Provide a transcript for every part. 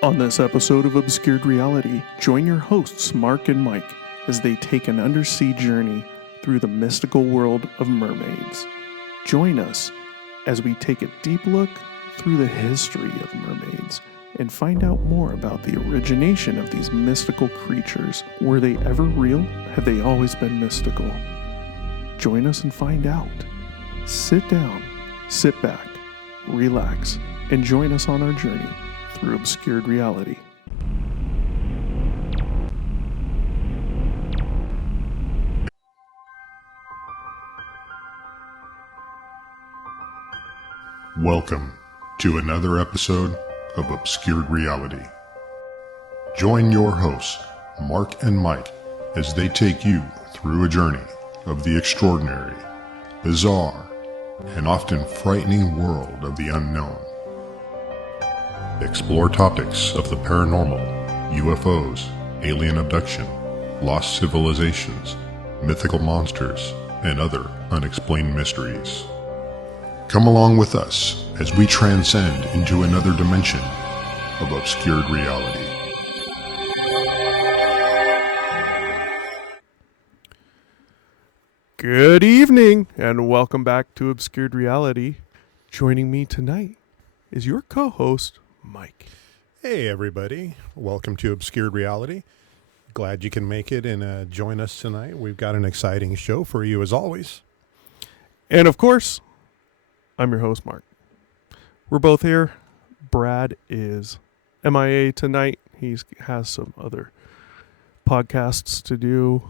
On this episode of Obscured Reality, join your hosts Mark and Mike as they take an undersea journey through the mystical world of mermaids. Join us as we take a deep look through the history of mermaids and find out more about the origination of these mystical creatures. Were they ever real? Have they always been mystical? Join us and find out. Sit down, sit back, relax, and join us on our journey through Obscured Reality. Welcome to another episode of Obscured Reality. Join your hosts, Mark and Mike, as they take you through a journey of the extraordinary, bizarre, and often frightening world of the unknown. Explore topics of the paranormal, UFOs, alien abduction, lost civilizations, mythical monsters, and other unexplained mysteries. Come along with us as we transcend into another dimension of obscured reality. Good evening, and welcome back to Obscured Reality. Joining me tonight is your co-host, Mike. Hey everybody, welcome to Obscured Reality. Glad you can make it and join us tonight. We've got an exciting show for you as always. And of course, I'm your host, Mark. We're both here. Brad is MIA tonight. He has some other podcasts to do,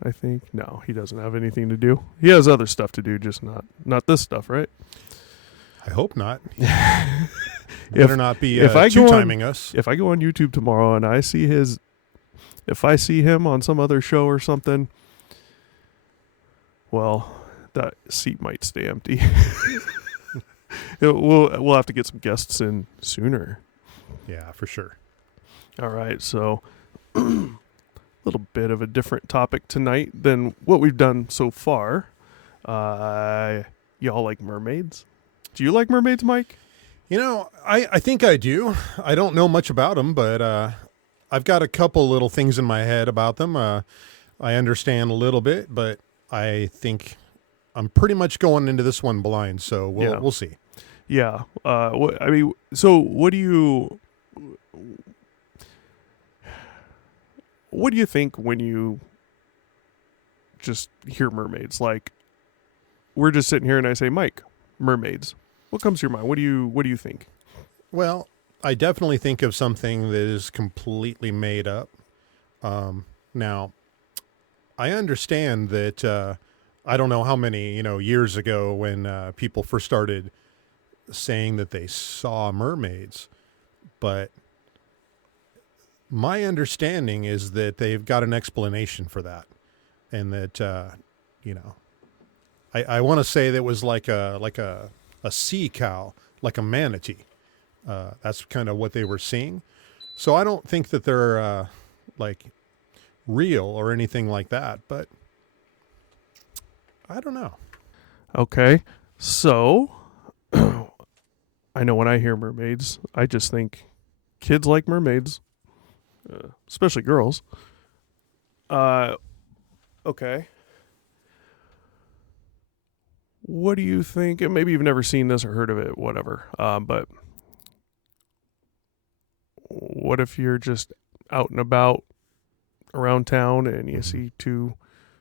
I think. No, he doesn't have anything to do. He has other stuff to do, just not this stuff, right? I hope not. Better not be two-timing us. If I go on YouTube tomorrow and I see him on some other show or something, well, that seat might stay empty. We'll have to get some guests in sooner. Yeah, for sure. All right, so a little bit of a different topic tonight than what we've done so far. Y'all like mermaids? Do you like mermaids, Mike? You know, I think I do. I don't know much about them, but I've got a couple little things in my head about them. I understand a little bit, but I think I'm pretty much going into this one blind, so we'll see. Yeah. So what do you think when you just hear mermaids? Like, we're just sitting here and I say, Mike, mermaids. What comes to your mind? What do you think? Well, I definitely think of something that is completely made up. Now, I understand that I don't know how many years ago when people first started saying that they saw mermaids, but my understanding is that they've got an explanation for that, and that I want to say that it was like a sea cow, like a manatee. That's kind of what they were seeing. So I don't think that they're like real or anything like that, but I don't know. Okay. So I know when I hear mermaids, I just think kids like mermaids, especially girls. Okay. What do you think? And maybe you've never seen this or heard of it, whatever. But what if you're just out and about around town and you see two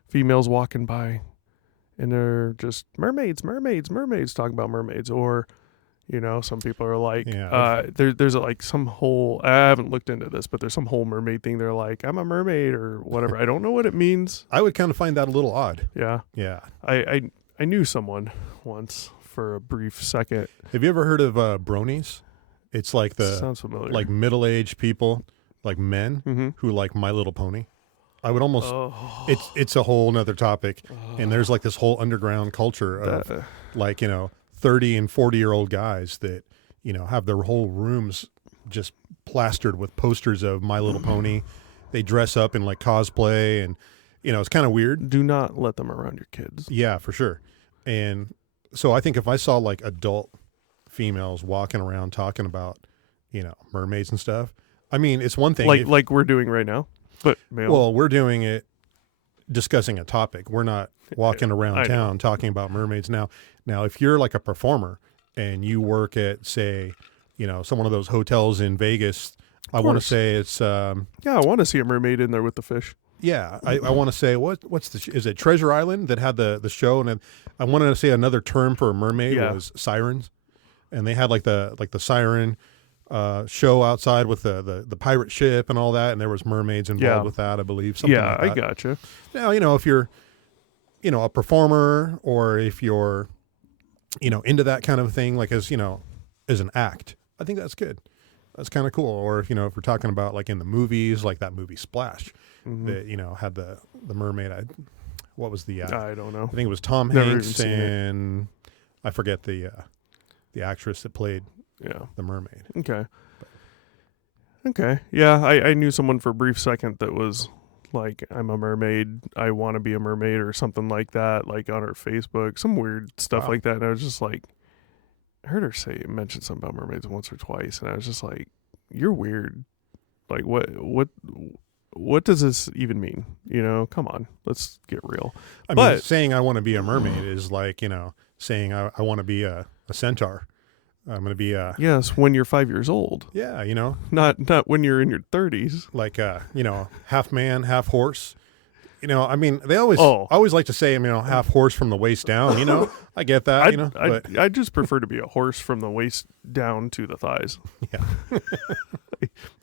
females walking by and they're just mermaids, talking about mermaids? Or, some people are like, there's like some whole, I haven't looked into this, but there's some whole mermaid thing. They're like, I'm a mermaid or whatever. I don't know what it means. I would kind of find that a little odd. Yeah. Yeah. I knew someone once for a brief second. Have you ever heard of bronies? It's like sounds familiar. Like middle-aged people, like men who like My Little Pony. I would almost, it's a whole nother topic. And there's like this whole underground culture of 30 and 40-year-old guys that, have their whole rooms just plastered with posters of My Little Pony. They dress up in like cosplay and, it's kind of weird. Do not let them around your kids. Yeah, for sure. And so I think if I saw like adult females walking around talking about mermaids and stuff. I mean, it's one thing. Like we're doing right now, but male. Well, we're doing it discussing a topic. We're not walking around town talking about mermaids now. Now, if you're like a performer and you work at, say, some one of those hotels in Vegas, I want to say it's I want to see a mermaid in there with the fish. Yeah, I want to say is it Treasure Island that had the show, and I wanted to say another term for a mermaid was sirens, and they had like the siren show outside with the pirate ship and all that, and there was mermaids involved with that, I believe. Something like that. I gotcha. Now, if you're a performer, or if you're into that kind of thing, like as an act, I think that's good. That's kind of cool. Or if we're talking about like in the movies, like that movie Splash, that had the mermaid. What was the? I don't know. I think it was Tom Hanks and I forget the actress that played the mermaid. Okay. Yeah, I knew someone for a brief second that was like, I'm a mermaid, I want to be a mermaid, or something like that, like on her Facebook, some weird stuff like that. And I was just like, I heard her mention something about mermaids once or twice, and I was just like, you're weird. Like, what does this even mean? Come on, let's get real. I mean, saying I want to be a mermaid is like, saying I want to be a centaur. I'm going to be yes, when you're 5 years old. Yeah, not when you're in your 30s. Like half man, half horse. I mean, they always like to say, half horse from the waist down. I get that. But I just prefer to be a horse from the waist down to the thighs. Yeah,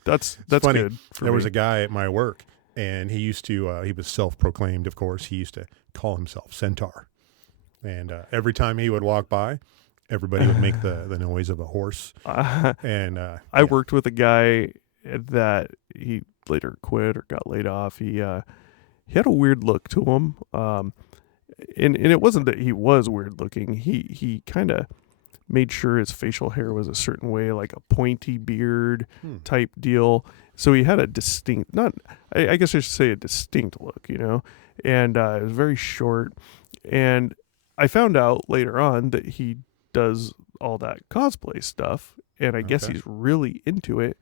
that's funny. Good. There was a guy at my work, and he used to. He was self-proclaimed, of course. He used to call himself Centaur, and every time he would walk by, everybody would make the noise of a horse. And I worked with a guy that he later quit or got laid off. He had a weird look to him, and it wasn't that he was weird looking. He kind of made sure his facial hair was a certain way, like a pointy beard type deal. So he had a distinct, I guess I should say a distinct look, and it was very short. And I found out later on that he does all that cosplay stuff, and I guess he's really into it.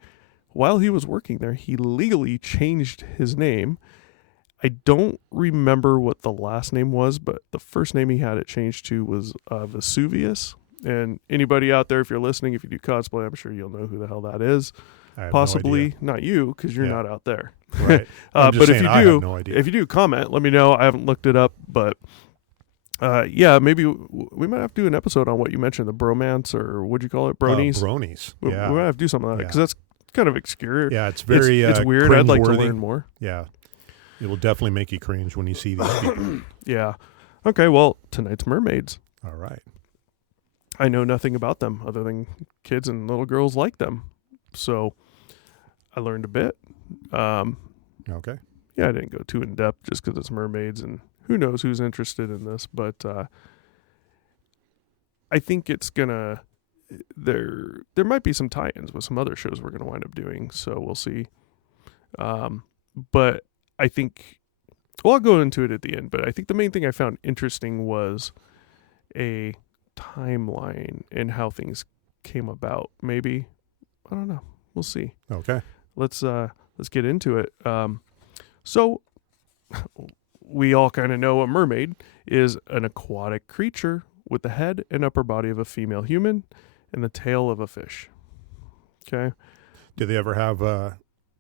While he was working there, he legally changed his name. I don't remember what the last name was, but the first name he had it changed to was Vesuvius. And anybody out there, if you're listening, if you do cosplay, I'm sure you'll know who the hell that is. Possibly not you, because you're not out there. Right. But if you do, comment. Let me know. I haven't looked it up, but maybe we might have to do an episode on what you mentioned, the bromance, or what'd you call it, bronies? Bronies. We might have to do something like that, because that's kind of obscure. Yeah, it's very it's weird. I'd like to learn more. Yeah. It will definitely make you cringe when you see these people. Yeah. Okay, well, tonight's mermaids. All right. I know nothing about them other than kids and little girls like them. So I learned a bit. Okay. Yeah, I didn't go too in depth just because it's mermaids, and who knows who's interested in this. But I think it's going to... There might be some tie-ins with some other shows we're going to wind up doing, so we'll see. But I think... Well, I'll go into it at the end, but I think the main thing I found interesting was a timeline and how things came about. Maybe, I don't know. We'll see. Okay. Let's get into it. So we all kind of know a mermaid is an aquatic creature with the head and upper body of a female human and the tail of a fish. Okay. Do they ever have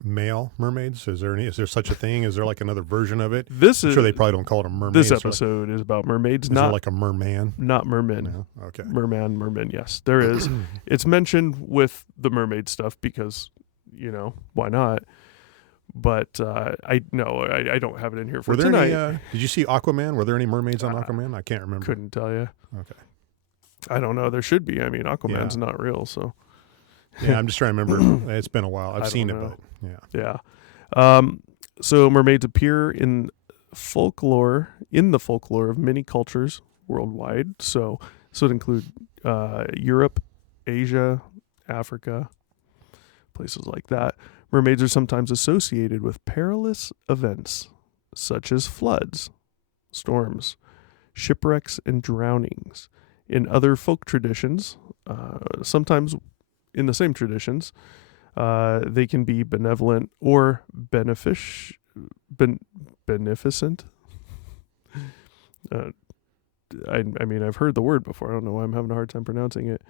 male mermaids? Is there such a thing? Is there like another version of it? I'm sure they probably don't call it a mermaid. This episode is about mermaids, not there like a merman. Not mermen. No? Okay. Merman. Yes, there is. It's mentioned with the mermaid stuff because, why not? But I don't have it in here for tonight. Did you see Aquaman? Were there any mermaids on Aquaman? I can't remember. Couldn't tell you. Okay. I don't know. There should be. I mean, Aquaman's not real, so. Yeah, I'm just trying to remember. It's been a while. I've seen it, but yeah. So mermaids appear in the folklore of many cultures worldwide. So it include Europe, Asia, Africa, places like that. Mermaids are sometimes associated with perilous events such as floods, storms, shipwrecks, and drownings. In other folk traditions, sometimes in the same traditions. They can be benevolent or beneficent. I mean, I've heard the word before. I don't know why I'm having a hard time pronouncing it.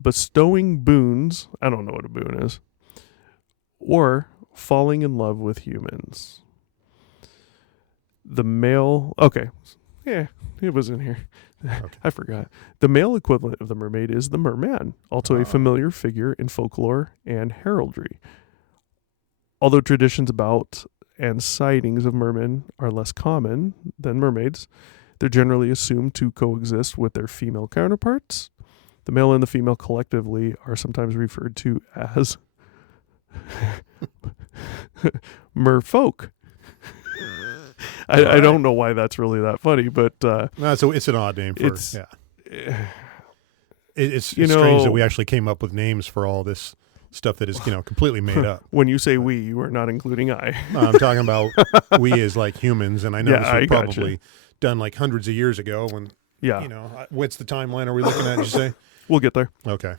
Bestowing boons. I don't know what a boon is. Or falling in love with humans. The male. Okay. Yeah, it was in here. Okay. I forgot. The male equivalent of the mermaid is the merman, also a familiar figure in folklore and heraldry. Although traditions about and sightings of mermen are less common than mermaids, they're generally assumed to coexist with their female counterparts. The male and the female collectively are sometimes referred to as merfolk. I don't know why that's really that funny, but no, so it's an odd name for it's strange that we actually came up with names for all this stuff that is completely made up. When you say we, you are not including I. No, I'm talking about we as like humans, and I know this was probably done like hundreds of years ago. When what's the timeline are we looking at? Did you say? We'll get there. Okay,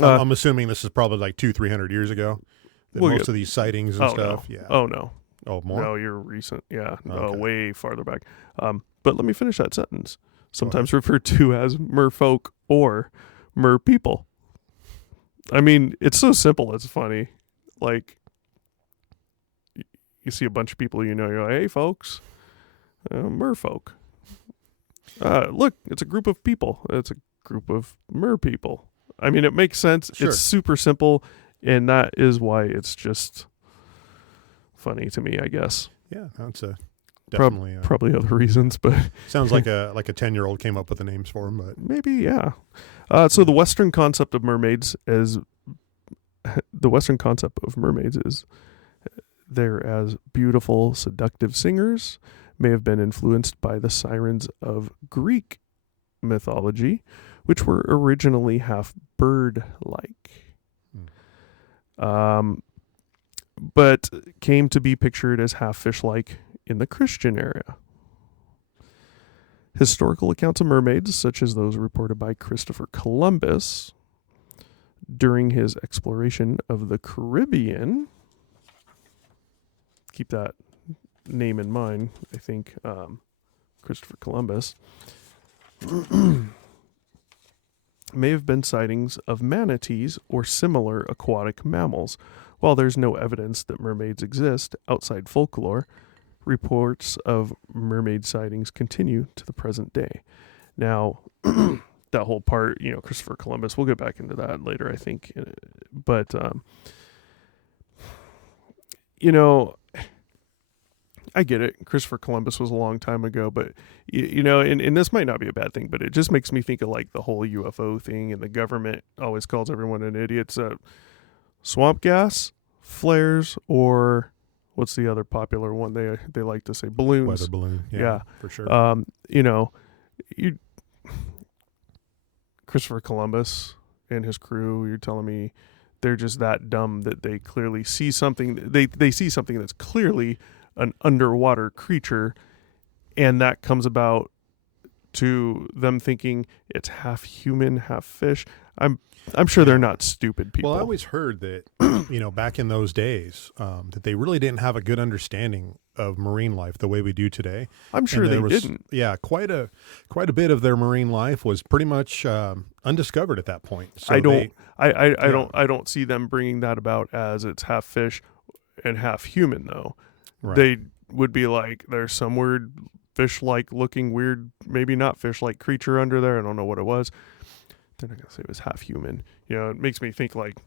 I'm assuming this is probably like 200-300 years ago. Most of these sightings and stuff. No. Yeah. Oh no. Oh, more? No, you're recent. Yeah. No, Okay. way farther back. But let me finish that sentence. Sometimes referred to as merfolk or mer people. I mean, it's so simple. It's funny. Like, you see a bunch of people, you're like, hey, folks, merfolk. Look, it's a group of people. It's a group of mer people. I mean, it makes sense. Sure. It's super simple, and that is why it's just funny to me, I guess. Yeah, that's definitely probably other reasons, but sounds like a 10-year-old came up with the names for them, but maybe, yeah. So the Western concept of mermaids is they're as beautiful, seductive singers, may have been influenced by the sirens of Greek mythology, which were originally half bird-like. But came to be pictured as half fish-like in the Christian era. Historical accounts of mermaids, such as those reported by Christopher Columbus during his exploration of the Caribbean, keep that name in mind, I think, Christopher Columbus, may have been sightings of manatees or similar aquatic mammals. While there's no evidence that mermaids exist outside folklore, reports of mermaid sightings continue to the present day. Now, that whole part, Christopher Columbus, we'll get back into that later, I think. But, I get it. Christopher Columbus was a long time ago, but, and this might not be a bad thing, but it just makes me think of like the whole UFO thing, and the government always calls everyone an idiot. Swamp gas, flares, or what's the other popular one they like to say? Balloons. Weather balloon. Yeah, for sure. Christopher Columbus and his crew, you're telling me they're just that dumb that they clearly see something. They see something that's clearly an underwater creature, and that comes about to them thinking it's half human, half fish. I'm sure they're not stupid people. Well, I always heard that, back in those days, that they really didn't have a good understanding of marine life the way we do today. I'm sure they didn't. Yeah, quite a bit of their marine life was pretty much undiscovered at that point. So I don't see them bringing that about as it's half fish and half human though. Right. They would be like, there's some weird fish-like looking weird, maybe not fish-like creature under there. I don't know what it was. They're not going to say it was half human. It makes me think like,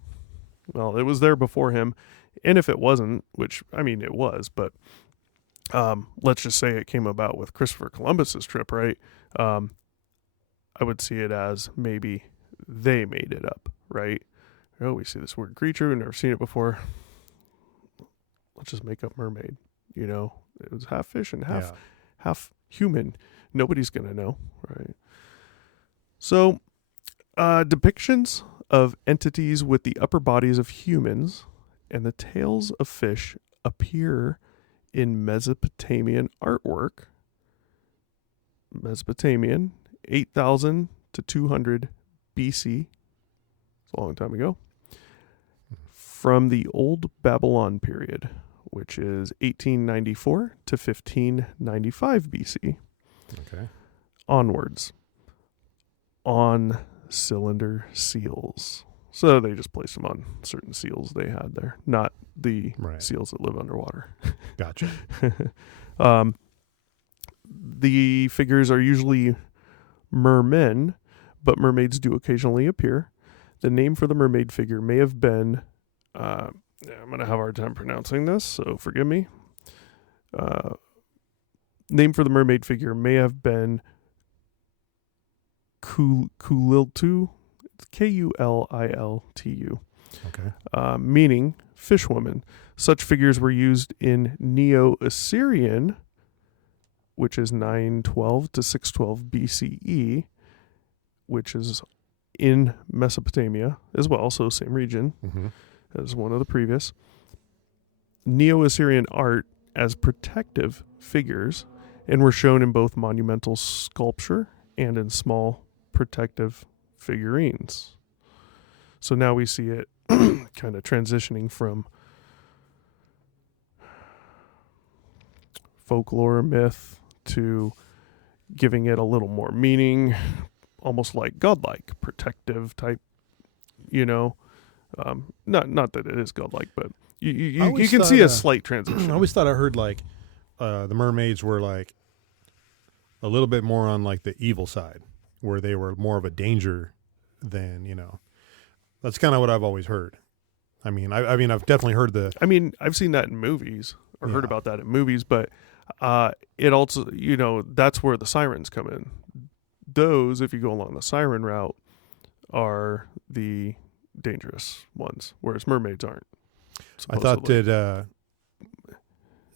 well, it was there before him. And if it wasn't, which, I mean, it was, but let's just say it came about with Christopher Columbus's trip, right? I would see it as maybe they made it up, right? Oh, we see this weird creature. We've never seen it before. Let's just make up mermaid. It was half fish and half human. Nobody's going to know, right? So, depictions of entities with the upper bodies of humans and the tails of fish appear in Mesopotamian artwork. Mesopotamian, 8,000 to 200 BC. It's a long time ago. from the Old Babylon period, which is 1894 to 1595 BC, Okay. onwards, on cylinder seals. So they just placed them on certain seals they had there, not the seals that live underwater. Gotcha. The figures are usually mermen, but mermaids do occasionally appear. The name for the mermaid figure may have been, I'm going to have a hard time pronouncing this, so forgive me. Name for the mermaid figure may have been Kuliltu, Kuliltu, Okay. meaning fishwoman. Such figures were used in Neo-Assyrian, which is 912 to 612 BCE, which is in Mesopotamia as well, so same region as one of the previous. Neo-Assyrian art as protective figures, and were shown in both monumental sculpture and in small protective figurines. So now we see it kind of transitioning from folklore, myth, to giving it a little more meaning, almost like godlike, protective type, not that it is godlike, but you can see a slight transition. I always thought I heard like the mermaids were like a little bit more on like the evil side, where they were more of a danger than, that's kind of what I've always heard. I mean, I've definitely heard I've seen that in movies or heard about that in movies, but it also, that's where the sirens come in. Those, if you go along the siren route, are the dangerous ones, whereas mermaids aren't. Supposedly. I thought that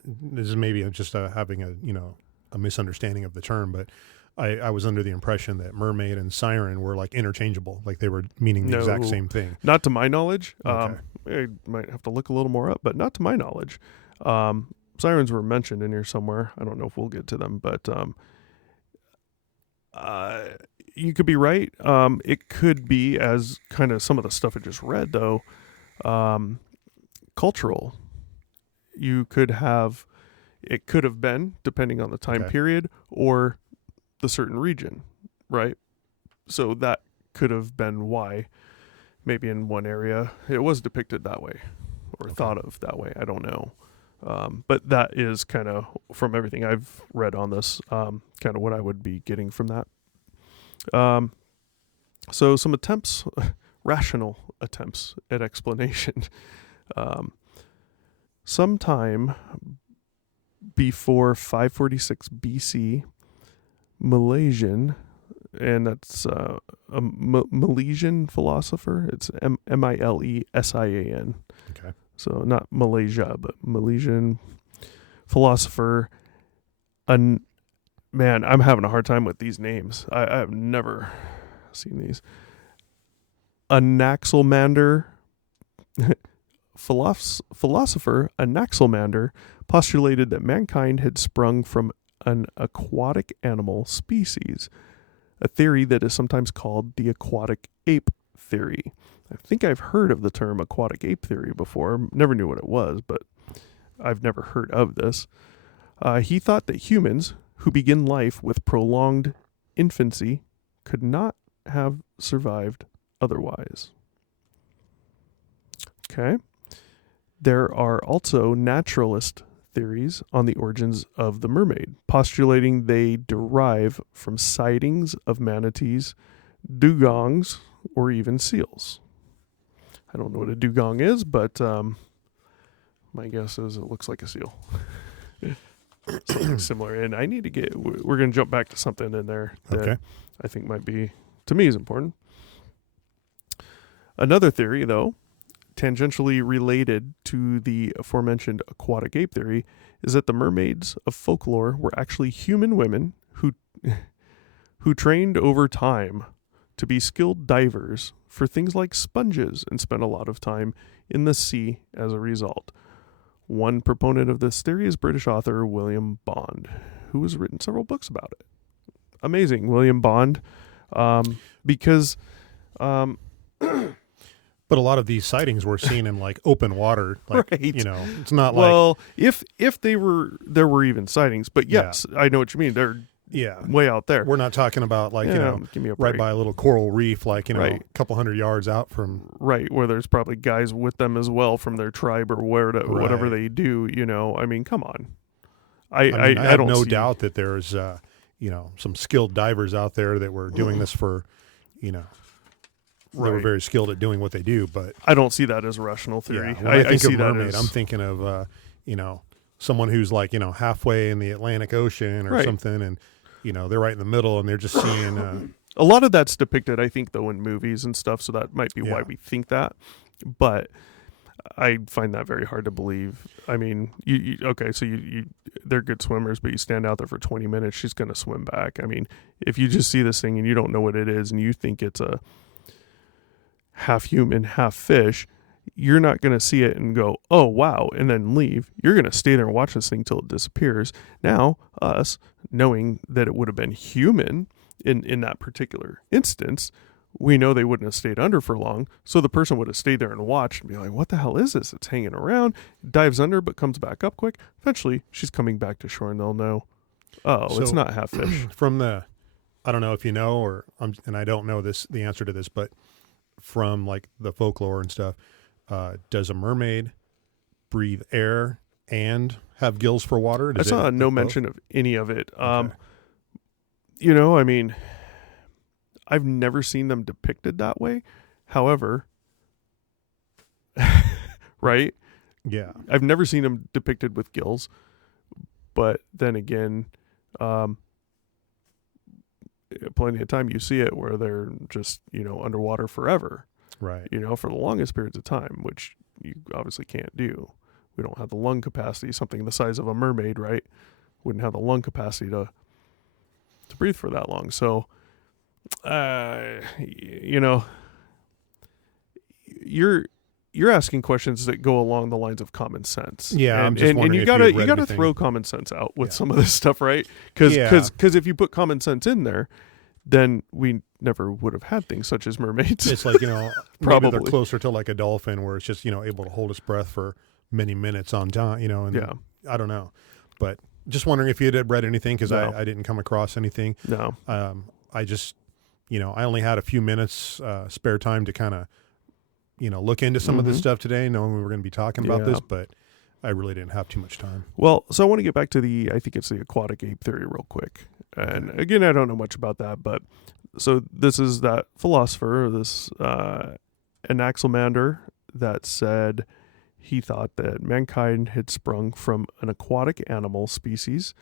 this is maybe just having a misunderstanding of the term, but I was under the impression that mermaid and siren were like interchangeable, like they were meaning the exact same thing. Not to my knowledge. Okay. I might have to look a little more up, but not to my knowledge. Sirens were mentioned in here somewhere. I don't know if we'll get to them, but you could be right. It could be, as kind of some of the stuff I just read, though, cultural. It could have been, depending on the time period or the certain region, right? So that could have been why maybe in one area it was depicted that way or thought of that way. I don't know. But that is kind of, from everything I've read on this, kind of what I would be getting from that. So some attempts, rational attempts at explanation. Sometime before 546 BC, Malaysian, and that's a Milesian philosopher. It's Milesian. Okay. So not Malaysia, but Milesian philosopher. Man, I'm having a hard time with these names. I have never seen these. Anaximander, philosopher Anaximander postulated that mankind had sprung from an aquatic animal species, a theory that is sometimes called the aquatic ape theory. I think I've heard of the term aquatic ape theory before. Never knew what it was, but I've never heard of this. He thought that humans who begin life with prolonged infancy could not have survived otherwise. Okay. There are also naturalist theories on the origins of the mermaid, postulating they derive from sightings of manatees, dugongs, or even seals. I don't know what a dugong is, but my guess is it looks like a seal. Something similar. And I need to we're going to jump back to something in there that I think might be, to me, is important. Another theory, though, tangentially related to the aforementioned aquatic ape theory, is that the mermaids of folklore were actually human women who trained over time to be skilled divers for things like sponges and spent a lot of time in the sea as a result. One proponent of this theory is British author William Bond, who has written several books about it. Amazing, William Bond, because But a lot of these sightings were seen in like open water, like Right. it's not well, if there were even sightings, but yes, I know what you mean. They're way out there. We're not talking about like give me a right break. by a little coral reef, like Right. a couple hundred yards out from where there's probably guys with them as well from their tribe or whatever they do. I mean, come on. I have don't no see- doubt that there's some skilled divers out there that were doing this for they were Right. very skilled at doing what they do. But I don't see that as a rational theory. when I think see of that mermaid, as I'm thinking of someone who's like halfway in the Atlantic Ocean or Right. something, and they're right in the middle, and they're just seeing. A lot of that's depicted, I think, though, in movies and stuff. So that might be why Yeah. we think that. But I find that very hard to believe. I mean, they're good swimmers, but you stand out there for 20 minutes, she's going to swim back. I mean, if you just see this thing and you don't know what it is and you think it's a half human, half fish, you're not going to see it and go, oh, wow, and then leave. You're going to stay there and watch this thing till it disappears. Now, us, knowing that it would have been human in that particular instance, we know they wouldn't have stayed under for long. So the person would have stayed there and watched and be like, what the hell is this? It's hanging around, dives under, but comes back up quick. Eventually, she's coming back to shore and they'll know, it's So- not half fish. From the, I don't know if you know, and I don't know the answer to this, but from like the folklore and stuff, does a mermaid breathe air and have gills for water? I saw no mention of any of it. Okay. I mean, I've never seen them depicted that way. However, right? Yeah. I've never seen them depicted with gills. But then again, plenty of time you see it where they're just, underwater forever, Right. for the longest periods of time, which you obviously can't do. We don't have the lung capacity, something the size of a mermaid, right? Wouldn't have the lung capacity to breathe for that long. So, you're asking questions that go along the lines of common sense. Yeah, and, I'm just and wondering you if you had gotta read you gotta anything. throw common sense out with Yeah. some of this stuff, right? Because Yeah. if you put common sense in there, then we never would have had things such as mermaids. It's like, maybe Probably. they're closer to like a dolphin where it's just, able to hold its breath for many minutes on time, and Yeah. I don't know. But just wondering if you had read anything because No. I didn't come across anything. No. I just, I only had a few minutes spare time to kind of, look into some of this Mhm. stuff today, knowing we were going to be talking about Yeah. this, but I really didn't have too much time. Well, so I want to get back to I think it's the aquatic ape theory real quick. And again, I don't know much about that, but so this is that philosopher, this Anaximander, that said he thought that mankind had sprung from an aquatic animal species.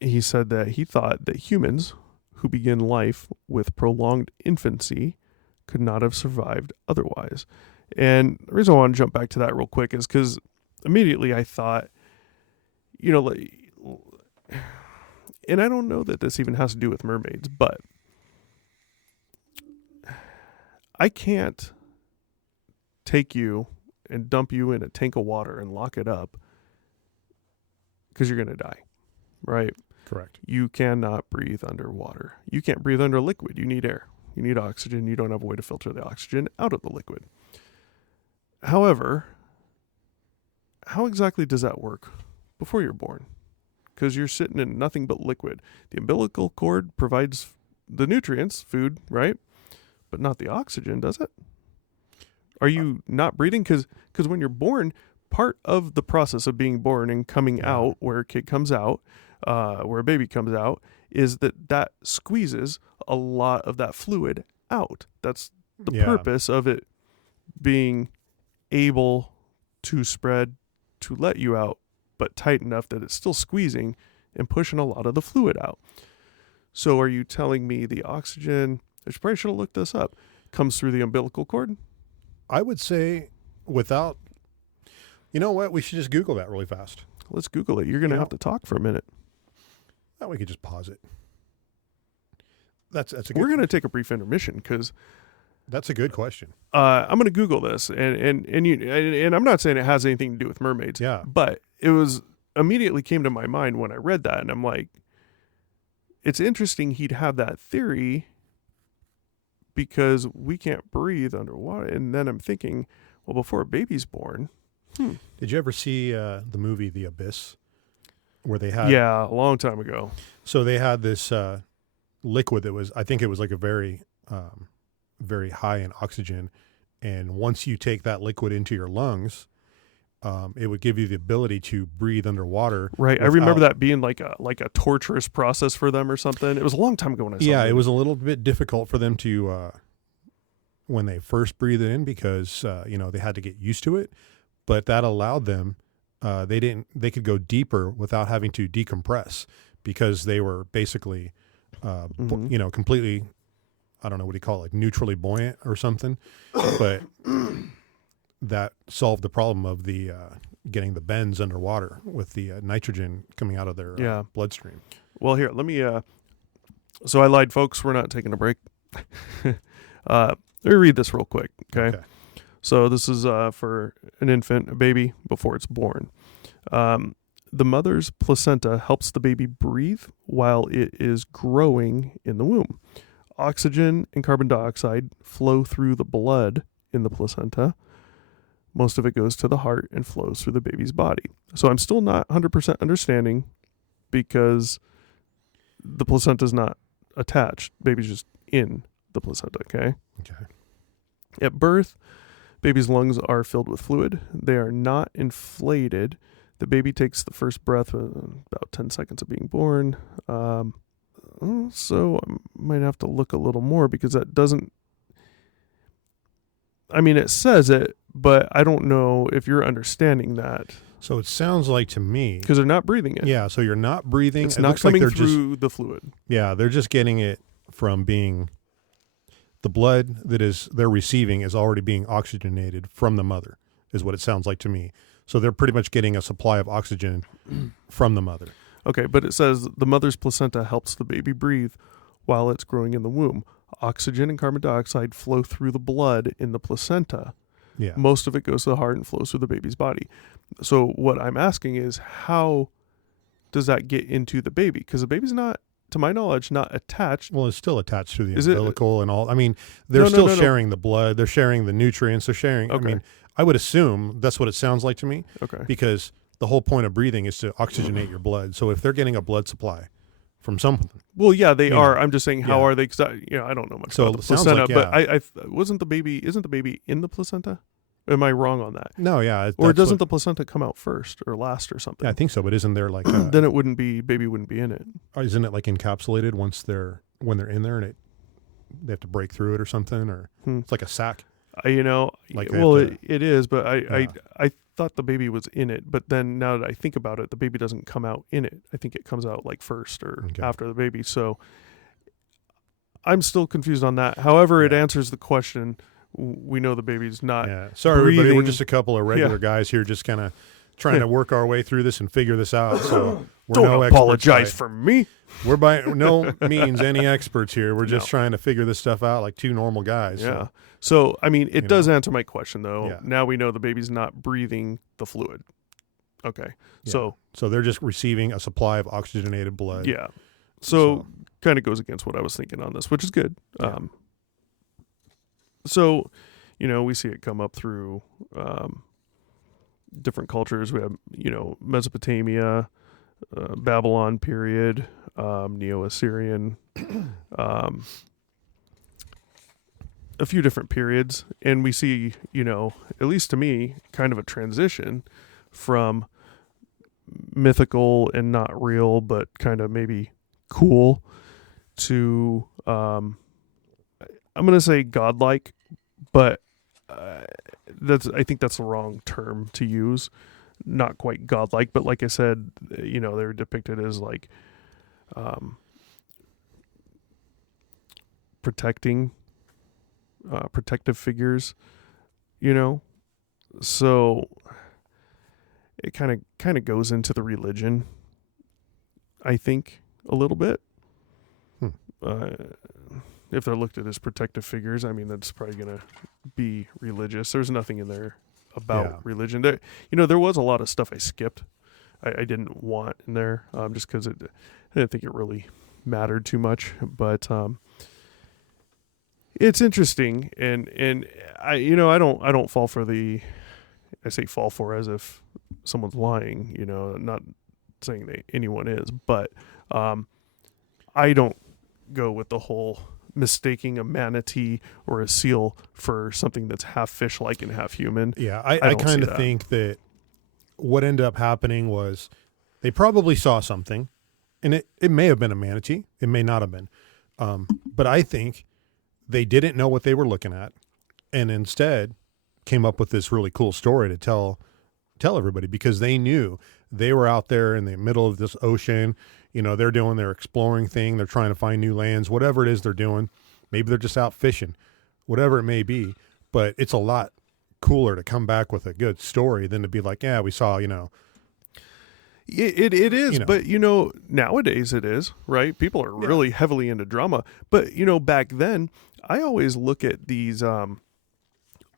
He said that he thought that humans who begin life with prolonged infancy could not have survived otherwise. And the reason I want to jump back to that real quick is because immediately I thought, and I don't know that this even has to do with mermaids, but I can't take you and dump you in a tank of water and lock it up because you're going to die, right? Correct. You cannot breathe underwater. You can't breathe under liquid. You need air. You need oxygen. You don't have a way to filter the oxygen out of the liquid. However, how exactly does that work before you're born? Because you're sitting in nothing but liquid. The umbilical cord provides the nutrients, food, right? But not the oxygen, does it? Are you not breathing? Because when you're born, part of the process of being born and coming out, where a kid comes out, where a baby comes out, is that squeezes a lot of that fluid out. That's the purpose of it being able to spread to let you out, but tight enough that it's still squeezing and pushing a lot of the fluid out. So are you telling me the oxygen, I probably should have looked this up, comes through the umbilical cord? I would say without, you know what? We should just Google that really fast. Let's Google it. You're going to have to talk for a minute. That we could just pause it. That's a good. We're going to take a brief intermission because That's a good question. I'm going to Google this, and I'm not saying it has anything to do with mermaids. Yeah. But it was immediately came to my mind when I read that, and I'm like, it's interesting he'd have that theory because we can't breathe underwater. And then I'm thinking, well, before a baby's born. Did you ever see the movie The Abyss, where they had? Yeah, a long time ago. So they had this liquid that was, I think it was like a very, very high in oxygen, and once you take that liquid into your lungs, it would give you the ability to breathe underwater. Right. I remember that being like a torturous process for them or something. It was a long time ago when I saw it. Yeah, it was a little bit difficult for them to when they first breathed it in, because they had to get used to it. But that allowed them, they could go deeper without having to decompress, because they were basically, completely, I don't know, what do you call it, like neutrally buoyant or something. But that solved the problem of the getting the bends underwater with the nitrogen coming out of their bloodstream. Well, here, let me, so I lied, folks. We're not taking a break. Let me read this real quick, okay? So this is for an infant, a baby, before it's born. The mother's placenta helps the baby breathe while it is growing in the womb. Oxygen and carbon dioxide flow through the blood in the placenta. Most of it goes to the heart and flows through the baby's body. So I'm still not 100% understanding, because the placenta is not attached. Baby's just in the placenta, okay? Okay. At birth, baby's lungs are filled with fluid. They are not inflated. The baby takes the first breath about 10 seconds of being born. So I might have to look a little more, because that doesn't... I mean, it says it, but I don't know if you're understanding that. So it sounds like to me... Because they're not breathing it. Yeah, so you're not breathing. It's it not looks coming like they're through the fluid. Yeah, they're just getting it from being... The blood that they're receiving is already being oxygenated from the mother, is what it sounds like to me. So they're pretty much getting a supply of oxygen from the mother. Okay, but it says the mother's placenta helps the baby breathe while it's growing in the womb. Oxygen and carbon dioxide flow through the blood in the placenta. Yeah. Most of it goes to the heart and flows through the baby's body. So what I'm asking is, how does that get into the baby? Because the baby's not, to my knowledge, not attached. Well, it's still attached to the Is umbilical and all. I mean, they're still sharing the blood. They're sharing the nutrients. They're sharing. Okay. I mean, I would assume that's what it sounds like to me. Okay. Because the whole point of breathing is to oxygenate your blood. So if they're getting a blood supply from something. Well, yeah, they are. I'm just saying, how are they? Because I don't know much about the placenta. Like, but I isn't the baby in the placenta? Am I wrong on that? No, yeah. Or doesn't the placenta come out first or last or something? Yeah, I think so. But isn't there like then it wouldn't be, baby wouldn't be in it. Isn't it like encapsulated when they're in there, and they have to break through it or something, or it's like a sack? It is, but I thought the baby was in it, but then now that I think about it, the baby doesn't come out in it. I think it comes out like first or after the baby. So I'm still confused on that. However, it answers the question. We know the baby's not. Yeah. Sorry, breathing. everybody. We're just a couple of regular guys here, just kind of trying to work our way through this and figure this out. So we're don't apologize for me. We're by no means any experts here. We're just trying to figure this stuff out like two normal guys. Yeah. So I mean, it does answer my question, though. Yeah. Now we know the baby's not breathing the fluid. Okay. Yeah. So they're just receiving a supply of oxygenated blood. Yeah. So kind of goes against what I was thinking on this, which is good. Yeah. So, we see it come up through different cultures. We have, Mesopotamia, Babylon period, Neo-Assyrian, a few different periods. And we see, at least to me, kind of a transition from mythical and not real, but kind of maybe cool to... I'm going to say godlike, but I think that's the wrong term to use. Not quite godlike, but like I said, they're depicted as like protective figures, So it kind of goes into the religion, I think, a little bit. If they're looked at as protective figures, I mean, that's probably going to be religious. There's nothing in there about religion. There was a lot of stuff I skipped. I didn't want in there just because I didn't think it really mattered too much. But It's interesting, and I I don't fall for I say fall for as if someone's lying, not saying that anyone is, but I don't go with the whole mistaking a manatee or a seal for something that's half fish-like and half human. Yeah, I I don't kind see of that. think that what ended up happening was they probably saw something, and it may have been a manatee. It may not have been. But I think they didn't know what they were looking at, and instead came up with this really cool story to tell everybody, because they knew they were out there in the middle of this ocean. They're doing their exploring thing. They're trying to find new lands, whatever it is they're doing. Maybe they're just out fishing, whatever it may be. But it's a lot cooler to come back with a good story than to be like, yeah, we saw, It is, but nowadays it is, right? People are really heavily into drama. But back then, I always look at these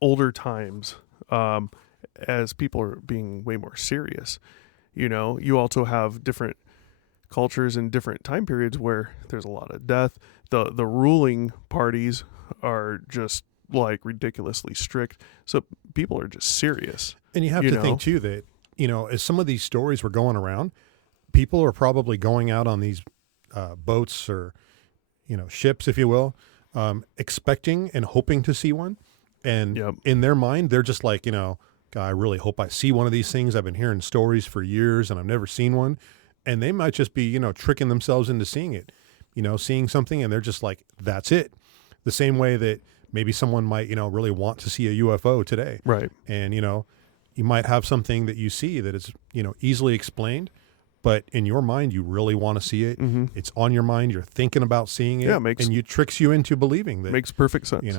older times as people are being way more serious. You also have different cultures and different time periods where there's a lot of death. The ruling parties are just like ridiculously strict, so people are just serious. And you have to think too that as some of these stories were going around, people are probably going out on these boats or ships, if you will, expecting and hoping to see one, and in their mind they're just like, God, I really hope I see one of these things. I've been hearing stories for years and I've never seen one. And they might just be tricking themselves into seeing it, seeing something, and they're just like, that's it. The same way that maybe someone might really want to see a UFO today, Right. And you might have something that you see that is easily explained, but in your mind you really want to see it. Mm-hmm. It's on your mind. You're thinking about seeing it, and it tricks you into believing that. Makes perfect sense.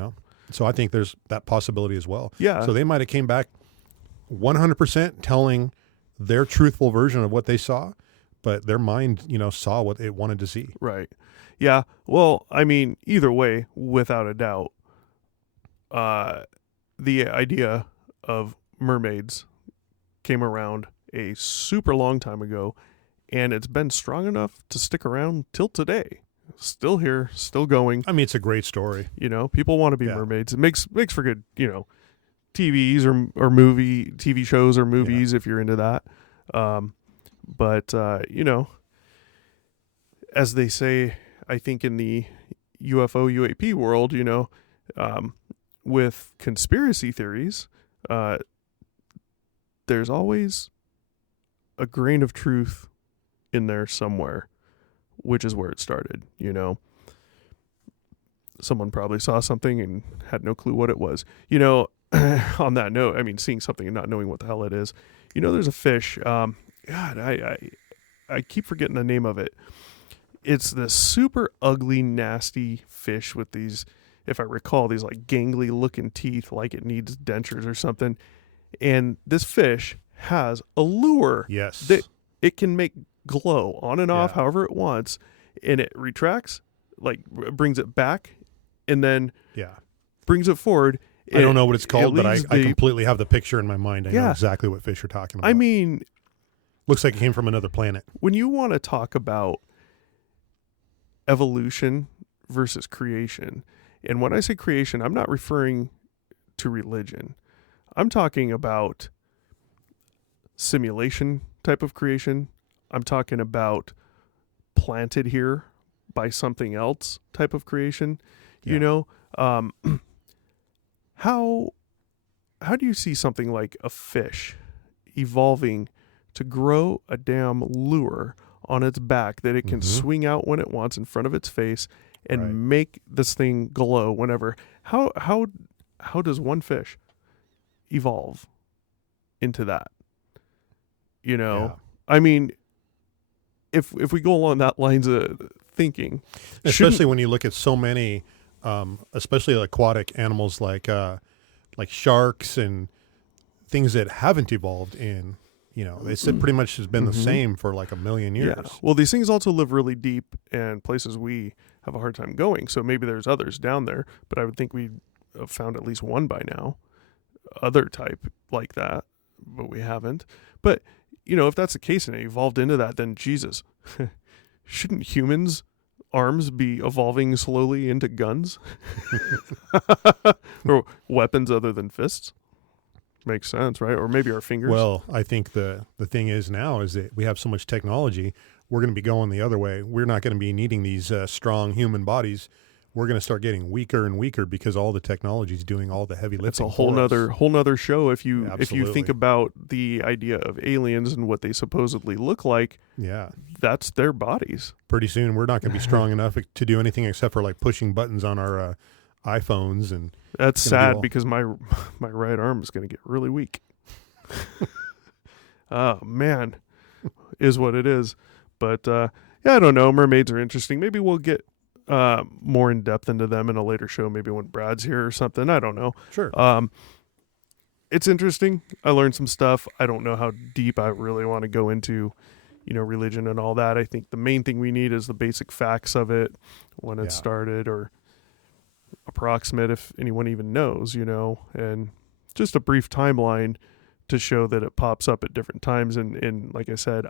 So I think there's that possibility as well. Yeah. So they might have came back 100% telling their truthful version of what they saw, but their mind, saw what it wanted to see. Right. Yeah. Well, I mean, either way, without a doubt, the idea of mermaids came around a super long time ago, and it's been strong enough to stick around till today. Still here, still going. I mean, it's a great story. People want to be mermaids. It makes for good, TVs or TV shows or movies if you're into that. But as they say, I think in the UFO UAP world, with conspiracy theories, there's always a grain of truth in there somewhere, which is where it started. Someone probably saw something and had no clue what it was. On that note, I mean, seeing something and not knowing what the hell it is. There's a fish. God, I keep forgetting the name of it. It's this super ugly, nasty fish with these, if I recall, these like gangly looking teeth, like it needs dentures or something. And this fish has a lure that it can make glow on and off however it wants, and it retracts, like brings it back, and then brings it forward. I don't know what it's called, but I completely have the picture in my mind. I know exactly what fish you're talking about. I mean, looks like it came from another planet. When you want to talk about evolution versus creation, and when I say creation, I'm not referring to religion. I'm talking about simulation type of creation. I'm talking about planted here by something else type of creation. How do you see something like a fish evolving to grow a damn lure on its back that it can swing out when it wants in front of its face and make this thing glow whenever? How does one fish evolve into that? I mean, if we go along that lines of thinking, especially when you look at so many, especially aquatic animals like sharks and things that haven't evolved in, they said pretty much has been the same for like a million years. Yeah. Well, these things also live really deep in places we have a hard time going. So maybe there's others down there, but I would think we have found at least one by now, other type like that, but we haven't. But if that's the case and it evolved into that, then Jesus, shouldn't humans arms be evolving slowly into guns? Or weapons other than fists? Makes sense, right? Or maybe our fingers. Well, I think the thing is now is that we have so much technology, we're going to be going the other way. We're not going to be needing these strong human bodies. We're going to start getting weaker and weaker because all the technology is doing all the heavy lifting. It's a whole nother show. If you think Absolutely. about the idea of aliens and what they supposedly look like, Yeah. that's their bodies. Pretty soon we're not going to be strong enough to do anything except for like pushing buttons on our iPhones, and That's It's gonna be sad all- because my right arm is going to get really weak. Oh man, is what it is. But yeah, I don't know. Mermaids are interesting. Maybe we'll get more in depth into them in a later show. Maybe when Brad's here or something. I don't know. sure. It's interesting. I learned some stuff. I don't know how deep I really want to go into, religion and all that. I think the main thing we need is the basic facts of it, when it Yeah. started, or approximate if anyone even knows, and just a brief timeline to show that it pops up at different times. And like I said,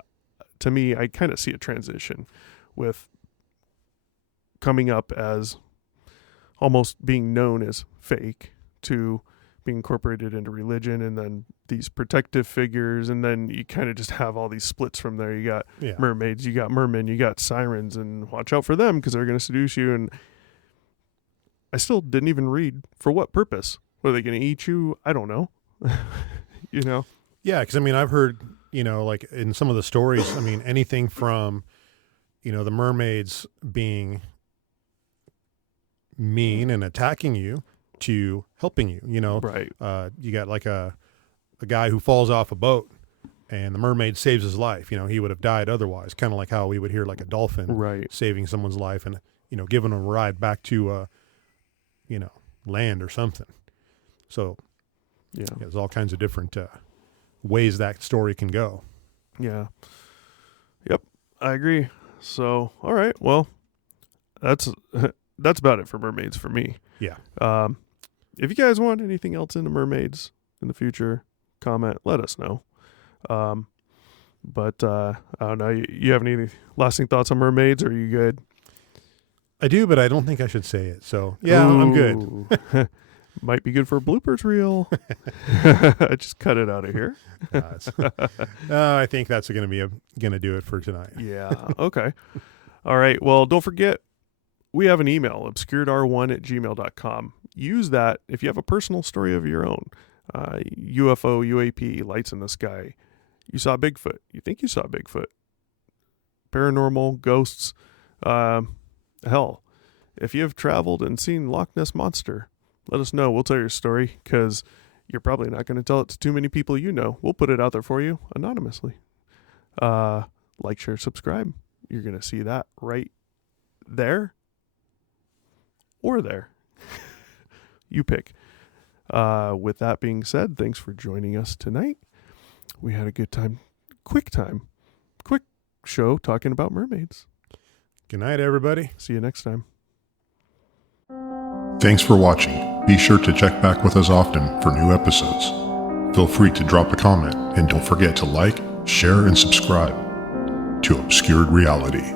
to me, I kind of see a transition with coming up as almost being known as fake to being incorporated into religion, and then these protective figures, and then you kind of just have all these splits from there. You got Yeah. mermaids, you got mermen, you got sirens, and watch out for them because they're going to seduce you. And I still didn't even read for what purpose. Were they going to eat you? I don't know. Yeah, because I've heard, like in some of the stories, anything from, the mermaids being mean and attacking you to helping you. Right. You got like a guy who falls off a boat, and the mermaid saves his life. He would have died otherwise. Kind of like how we would hear like a dolphin Right. saving someone's life and giving them a ride back to land or something. So Yeah. there's all kinds of different ways that story can go. Yeah. Yep. I agree. So, all right. Well, that's about it for mermaids for me. Yeah. If you guys want anything else into mermaids in the future, comment, let us know. But I don't know. You have any lasting thoughts on mermaids, or are you good? I do, but I don't think I should say it. So yeah, I'm good. good. Might be good for a bloopers reel. I just cut it out of here. I think that's going to do it for tonight. Yeah. Okay. All right. Well, don't forget, we have an email, obscuredr1@gmail.com. Use that if you have a personal story of your own. UFO, UAP, lights in the sky. You saw Bigfoot. You think you saw Bigfoot. Paranormal, ghosts. Hell, if you have traveled and seen Loch Ness Monster, let us know. We'll tell your story, because you're probably not going to tell it to too many people you know. We'll put it out there for you anonymously. Like, share, subscribe. You're going to see that right there or there. You pick. With that being said, thanks for joining us tonight. We had a good time. Quick show talking about mermaids. Good night, everybody. See you next time. Thanks for watching. Be sure to check back with us often for new episodes. Feel free to drop a comment, and don't forget to like, share, and subscribe to Obscured Reality.